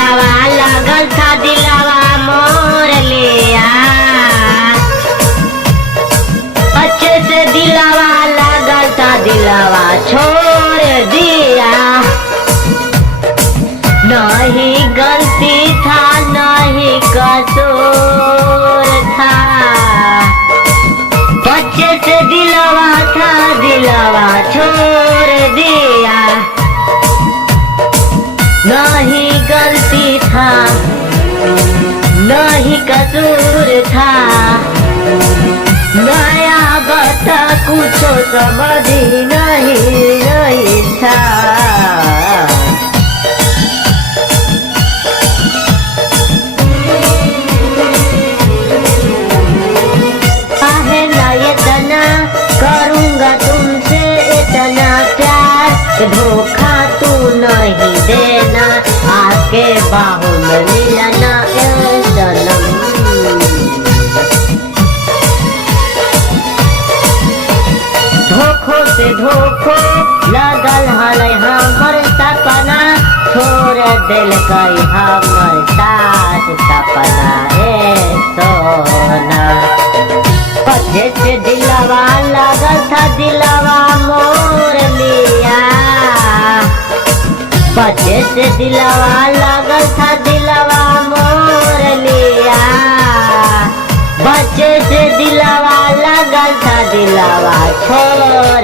दिलावा लगल था दिलावा मोर लिया। अच्छे से दिलावा लगल था दिलावा छोड़ दिया। नहीं गलती था नहीं कसूर था, बच्चे से दिलावा था दिलावा छोड़ दिया। नहीं गलती था नहीं कसूर था, नया बता कुछ समझ नहीं था। करूँगा तुमसे इतना प्यार, धोखा तू नहीं देना, आके बाहों में मिलना ए सनम। धोखों से धोखो लगल हलै हमर सपना, छोड़ दिल कई हमर साथ सपना ए सोना। पछे से दिलवा लगल था दिलवा मोर लिया। पछे से दिलवा लगल था दिलवा मोर लिया। बच्चे से दिलवा लगल था दिलवा छोड़